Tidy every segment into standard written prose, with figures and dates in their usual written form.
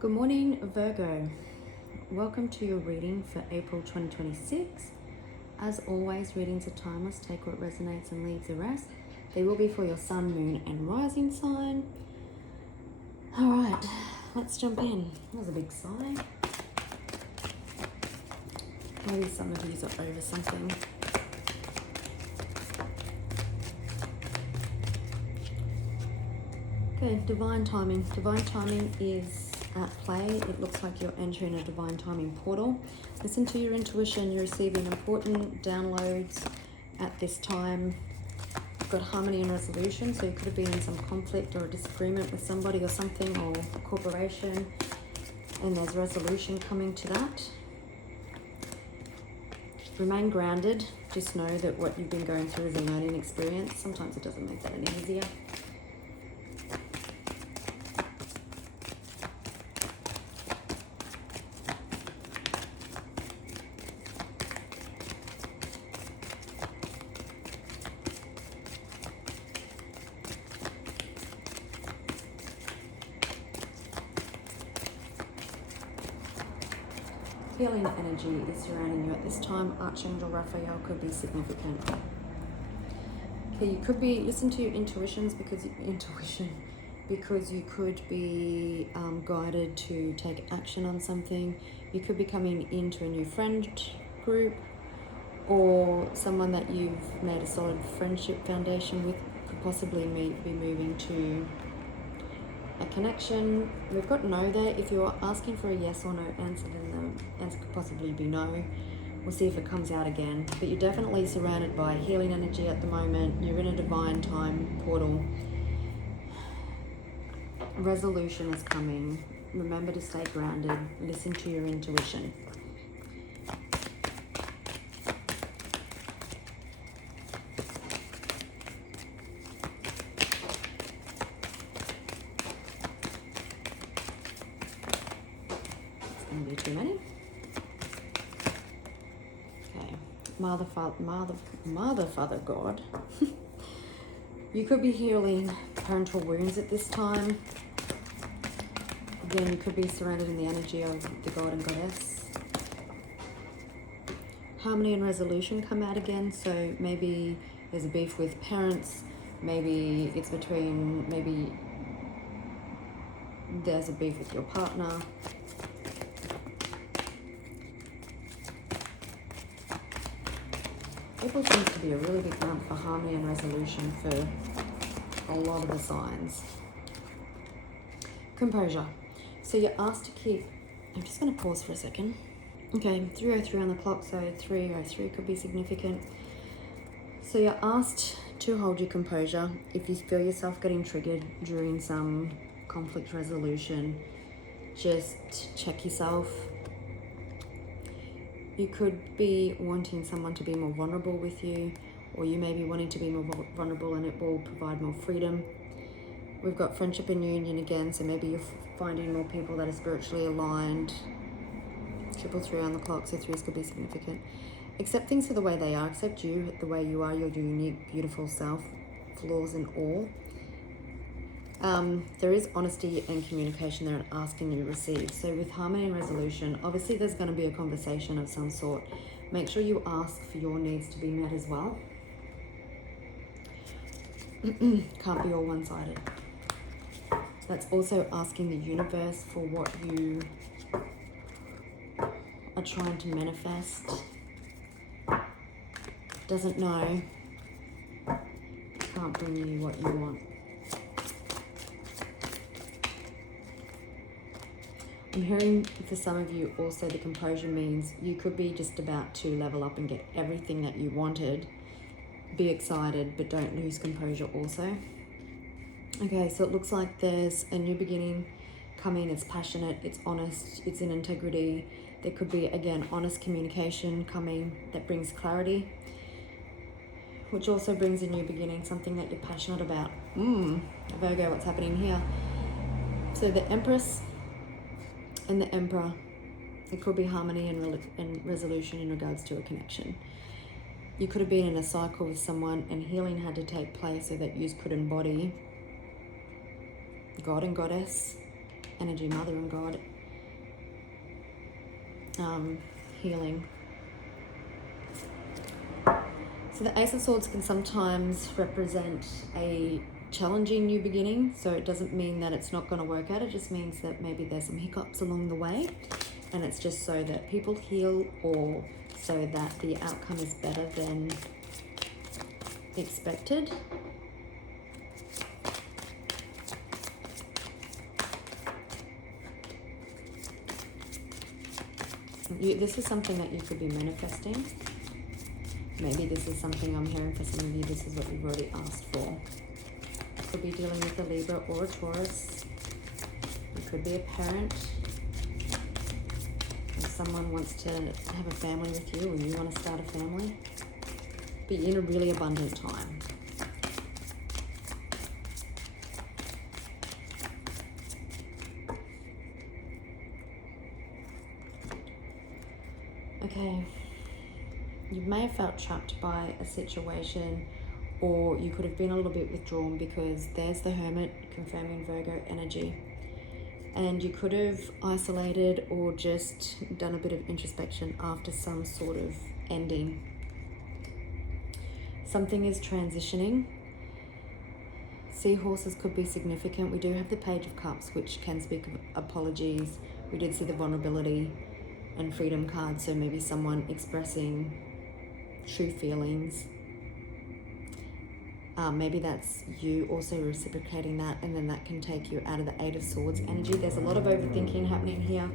Good morning, Virgo. Welcome to your reading for April 2026. As always, readings are timeless. Take what resonates and leave the rest. They will be for your sun, moon, and rising sign. All right, let's jump in. That was a big sigh. Maybe some of you are over something. Okay, divine timing. Divine timing is at play. It looks like you're entering a divine timing portal. Listen to your intuition. You're receiving important downloads at this time. You've got harmony and resolution, so you could have been in some conflict or a disagreement with somebody or something, or a corporation, and there's resolution coming to that. Remain grounded. Just know that what you've been going through is a learning experience. Sometimes it doesn't make that any easier. Healing energy is surrounding you at this time. Archangel Raphael could be significant. Okay, you could be, listen to your intuitions because you could be guided to take action on something. You could be coming into a new friend group, or someone that you've made a solid friendship foundation with could possibly be moving to a connection. We've got no there. If you're asking for a yes or no answer, then the answer could possibly be no. We'll see if it comes out again. But you're definitely surrounded by healing energy at the moment. You're in a divine time portal. Resolution is coming. Remember to stay grounded. Listen to your intuition. Be too many. Okay, Mother, Father, God. You could be healing parental wounds at this time. Again, you could be surrounded in the energy of the God and Goddess. Harmony and resolution come out again. So maybe there's a beef with parents. Maybe it's between. Maybe there's a beef with your partner. April seems to be a really big month for harmony and resolution for a lot of the signs. Composure. So you're asked to keep, I'm just going to pause for a second. Okay, 3:03 on the clock, so 3:03 could be significant. So you're asked to hold your composure. If you feel yourself getting triggered during some conflict resolution, just check yourself. You could be wanting someone to be more vulnerable with you, or you may be wanting to be more vulnerable and it will provide more freedom. We've got friendship and union again, so maybe you're finding more people that are spiritually aligned. 3:33 on the clock, so 3s could be significant. Accept things for the way they are. Accept you the way you are, your unique, beautiful self, flaws and all. There is honesty and communication there and asking you receive. So with harmony and resolution, obviously there's going to be a conversation of some sort. Make sure you ask for your needs to be met as well. Can't be all one-sided. That's also asking the universe for what you are trying to manifest. Doesn't know. Can't bring you what you want. I'm hearing for some of you also the composure means you could be just about to level up and get everything that you wanted. Be excited, but don't lose composure also. Okay, so it looks like there's a new beginning coming. It's passionate, it's honest, it's in integrity. There could be, again, honest communication coming that brings clarity, which also brings a new beginning, something that you're passionate about. Virgo, what's happening here? So the Empress and the Emperor, it could be harmony and resolution in regards to a connection. You could have been in a cycle with someone and healing had to take place so that you could embody God and Goddess energy, Mother and God, healing. So the Ace of Swords can sometimes represent a challenging new beginning. So it doesn't mean that it's not going to work out. It just means that maybe there's some hiccups along the way. And it's just so that people heal, or so that the outcome is better than expected. This is something that you could be manifesting. Maybe this is something I'm hearing for some of you. This is what you've already asked for. You could be dealing with a Libra or a Taurus. You could be a parent. If someone wants to have a family with you, or you want to start a family. But you're in a really abundant time. Okay. You may have felt trapped by a situation, or you could have been a little bit withdrawn, because there's the Hermit confirming Virgo energy. And you could have isolated or just done a bit of introspection after some sort of ending. Something is transitioning. Seahorses could be significant. We do have the Page of Cups, which can speak of apologies. We did see the vulnerability and freedom card, so maybe someone expressing true feelings. Maybe that's you also reciprocating that, and then that can take you out of the Eight of Swords energy. There's a lot of overthinking happening here.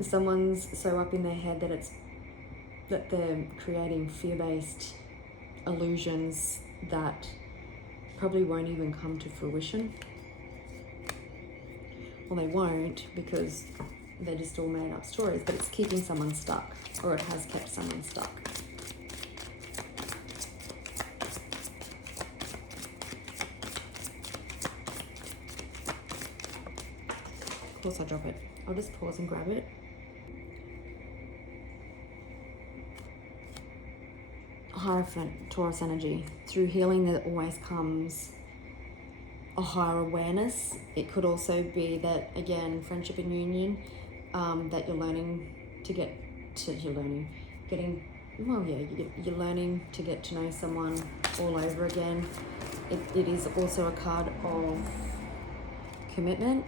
Someone's so up in their head that they're creating fear-based illusions that probably won't even come to fruition. Well, they won't, because they're just all made up stories, but it's keeping someone stuck, or it has kept someone stuck. Of course I drop it. I'll just pause and grab it. Hierophant, Taurus energy. Through healing there always comes a higher awareness. It could also be that, again, friendship and union, that you're learning to get to, you're learning to get to know someone all over again. It is also a card of commitment.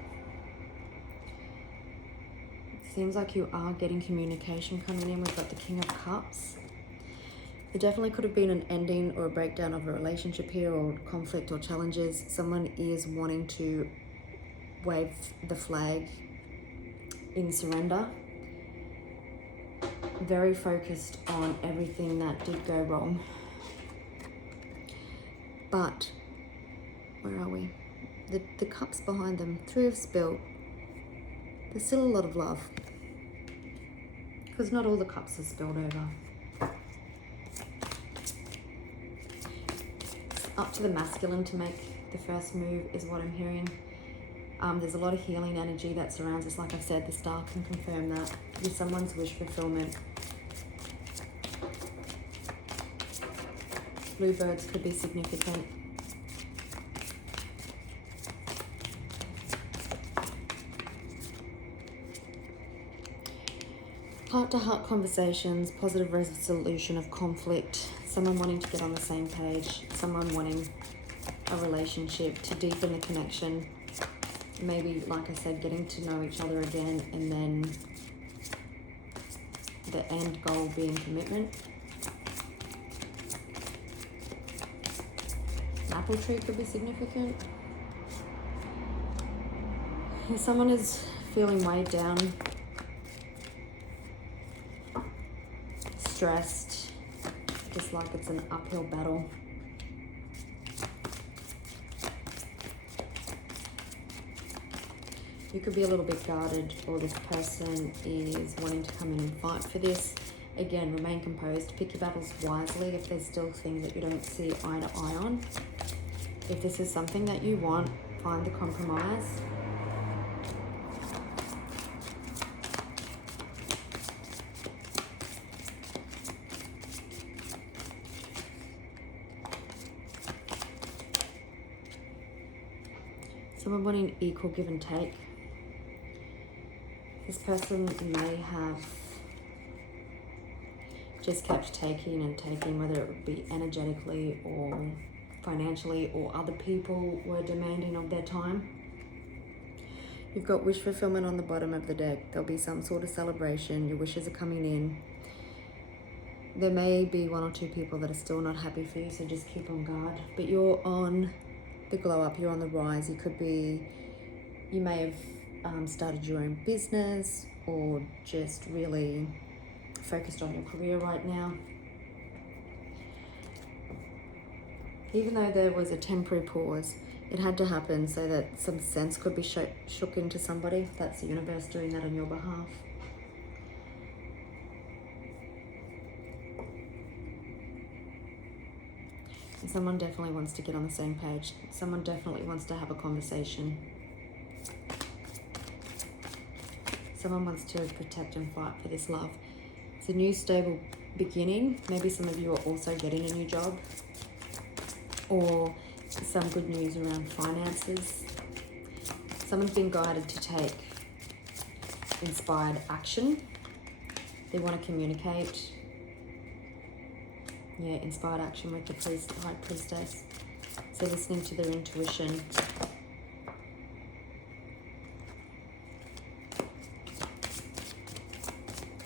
Seems like you are getting communication coming in. We've got the King of Cups. There definitely could have been an ending or a breakdown of a relationship here, or conflict or challenges. Someone is wanting to wave the flag in surrender. Very focused on everything that did go wrong. But, where are we? The cups behind them, Three of Spilt. There's still a lot of love, because not all the cups are spilled over. It's up to the masculine to make the first move, is what I'm hearing. There's a lot of healing energy that surrounds us. Like I said, the star can confirm that. With someone's wish fulfillment. Bluebirds could be significant. Heart-to-heart conversations, positive resolution of conflict, someone wanting to get on the same page, someone wanting a relationship to deepen the connection. Maybe, like I said, getting to know each other again, and then the end goal being commitment. An apple tree could be significant. If someone is feeling weighed down, stressed, just like it's an uphill battle. You could be a little bit guarded, or this person is wanting to come in and fight for this. Again, remain composed. Pick your battles wisely if there's still things that you don't see eye to eye on. If this is something that you want, find the compromise. Someone wanting equal give and take. This person may have just kept taking and taking, whether it would be energetically or financially, or other people were demanding of their time. You've got wish fulfillment on the bottom of the deck. There'll be some sort of celebration. Your wishes are coming in. There may be one or two people that are still not happy for you, so just keep on guard. But you're on the glow up, you're on the rise. You may have started your own business, or just really focused on your career right now. Even though there was a temporary pause, it had to happen so that some sense could be shook into somebody. That's the universe doing that on your behalf. And someone definitely wants to get on the same page. Someone definitely wants to have a conversation. Someone wants to protect and fight for this love. It's a new stable beginning. Maybe some of you are also getting a new job, or some good news around finances. Someone's been guided to take inspired action. They want to communicate. Yeah, inspired action with the High Priestess. So listening to their intuition.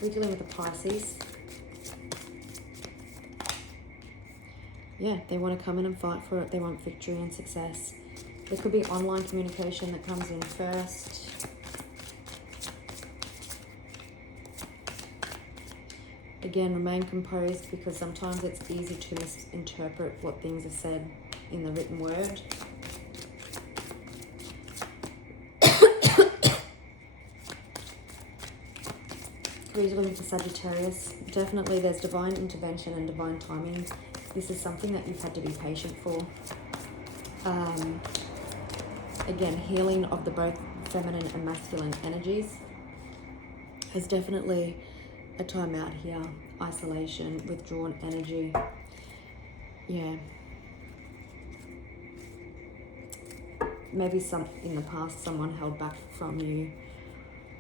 We're dealing with the Pisces. Yeah, they want to come in and fight for it. They want victory and success. There could be online communication that comes in first. Again, remain composed, because sometimes it's easy to misinterpret what things are said in the written word. We're dealing with the Sagittarius. Definitely there's divine intervention and divine timing. This is something that you've had to be patient for. Again, healing of the both feminine and masculine energies. There's definitely a time out here. Isolation, withdrawn energy. Yeah. Maybe in the past someone held back from you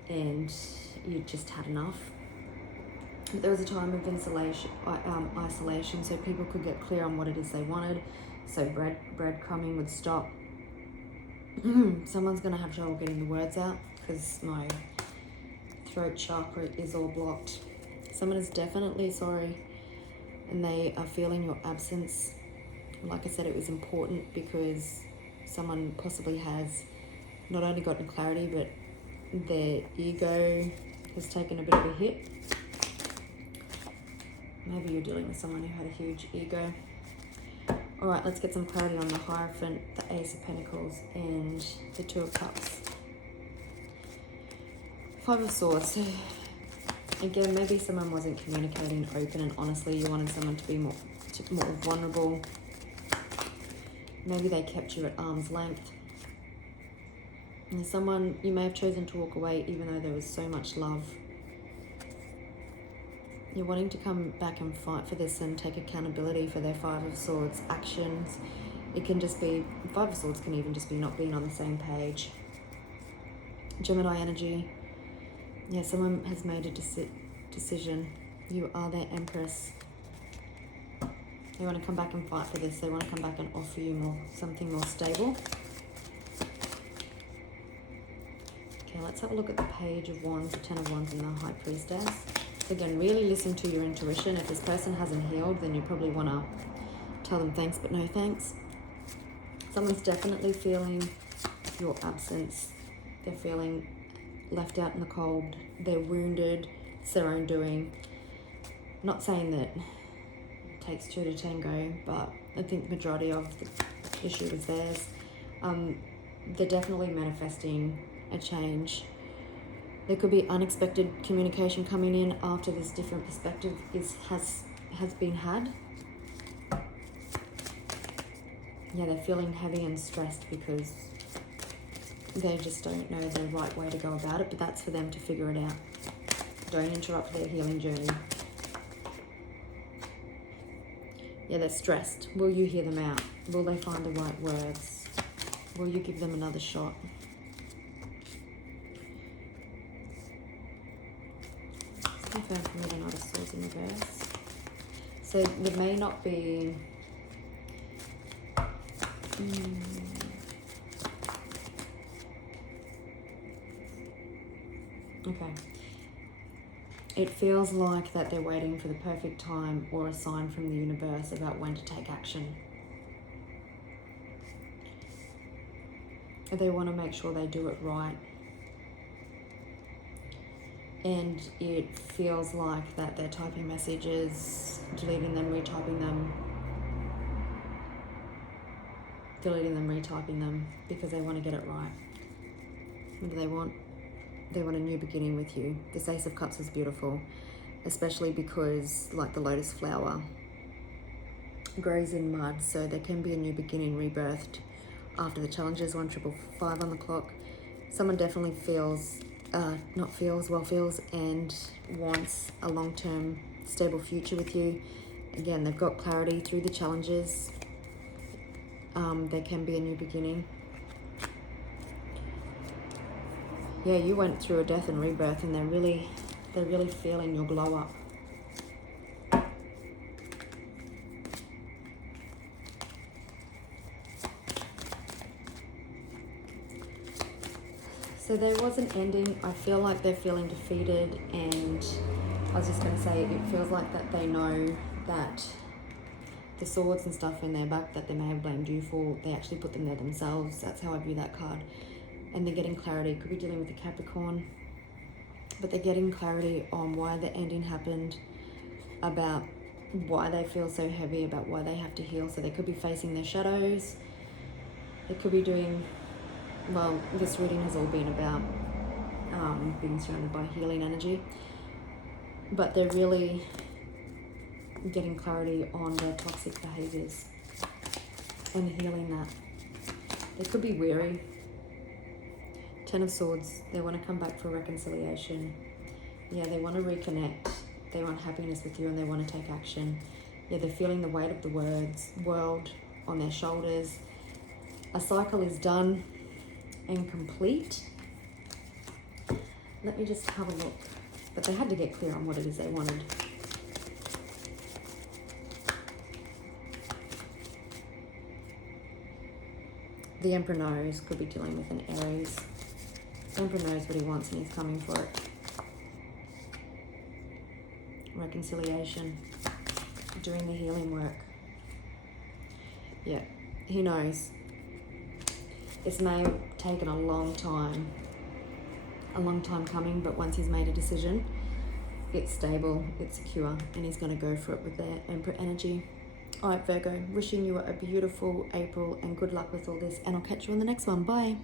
and you just had enough. But there was a time of isolation, so people could get clear on what it is they wanted. So breadcrumbing would stop. Someone's going to have trouble getting the words out because my throat chakra is all blocked. Someone is definitely sorry, and they are feeling your absence. Like I said, it was important because someone possibly has not only gotten clarity, but their ego has taken a bit of a hit. Maybe you're dealing with someone who had a huge ego. All right, let's get some clarity on the Hierophant, the Ace of Pentacles, and the Two of Cups. Five of Swords. Again, maybe someone wasn't communicating open and honestly. You wanted someone to be more vulnerable. Maybe they kept you at arm's length. And someone, you may have chosen to walk away even though there was so much love. You're wanting to come back and fight for this and take accountability for their Five of Swords actions. It can just be, Five of Swords can even just be not being on the same page. Gemini energy. Yeah, someone has made a decision. You are their Empress. They want to come back and fight for this. They want to come back and offer you something more stable. Okay, let's have a look at the Page of Wands, the Ten of Wands, and the High Priestess. Again, really listen to your intuition. If this person hasn't healed, then you probably want to tell them thanks, but no thanks. Someone's definitely feeling your absence. They're feeling left out in the cold. They're wounded. It's their own doing. Not saying that it takes two to tango, but I think the majority of the issue is theirs. They're definitely manifesting a change. There could be unexpected communication coming in after this different perspective has been had. Yeah, they're feeling heavy and stressed because they just don't know the right way to go about it, but that's for them to figure it out. Don't interrupt their healing journey. Yeah, they're stressed. Will you hear them out? Will they find the right words? Will you give them another shot? confirm for me the Knight of Swords in reverse. So there may not be... Okay. It feels like that they're waiting for the perfect time or a sign from the universe about when to take action. They want to make sure they do it right. And it feels like that they're typing messages, deleting them, retyping them, retyping them, because they want to get it right. What do they want? They want a new beginning with you. This Ace of Cups is beautiful, especially because, like the lotus flower, grows in mud, so there can be a new beginning, rebirthed after the challenges. 1555 on the clock. Someone definitely feels and wants a long-term stable future with you. Again, they've got clarity through the challenges. There can be a new beginning. Yeah, you went through a death and rebirth, and they're really feeling your glow up. So there was an ending. I feel like they're feeling defeated, and I was just going to say, it feels like that they know that the swords and stuff in their back that they may have blamed you for, they actually put them there themselves. That's how I view that card. And they're getting clarity. Could be dealing with a Capricorn, but they're getting clarity on why the ending happened, about why they feel so heavy, about why they have to heal. So they could be facing their shadows. They could be doing... Well, this reading has all been about being surrounded by healing energy, but they're really getting clarity on their toxic behaviors and healing that. They could be weary. 10 of Swords, they want to come back for reconciliation. Yeah, they want to reconnect. They want happiness with you, and they want to take action. Yeah, they're feeling the weight of the world on their shoulders. A cycle is done and complete. Let me just have a look. But they had to get clear on what it is they wanted. The Emperor knows, could be dealing with an Aries. The Emperor knows what he wants, and he's coming for it. Reconciliation. Doing the healing work. Yeah, he knows. This may have taken a long time coming, but once he's made a decision, it's stable, it's secure, and he's going to go for it with their Emperor energy. All right, Virgo, wishing you a beautiful April and good luck with all this, and I'll catch you on the next one. Bye.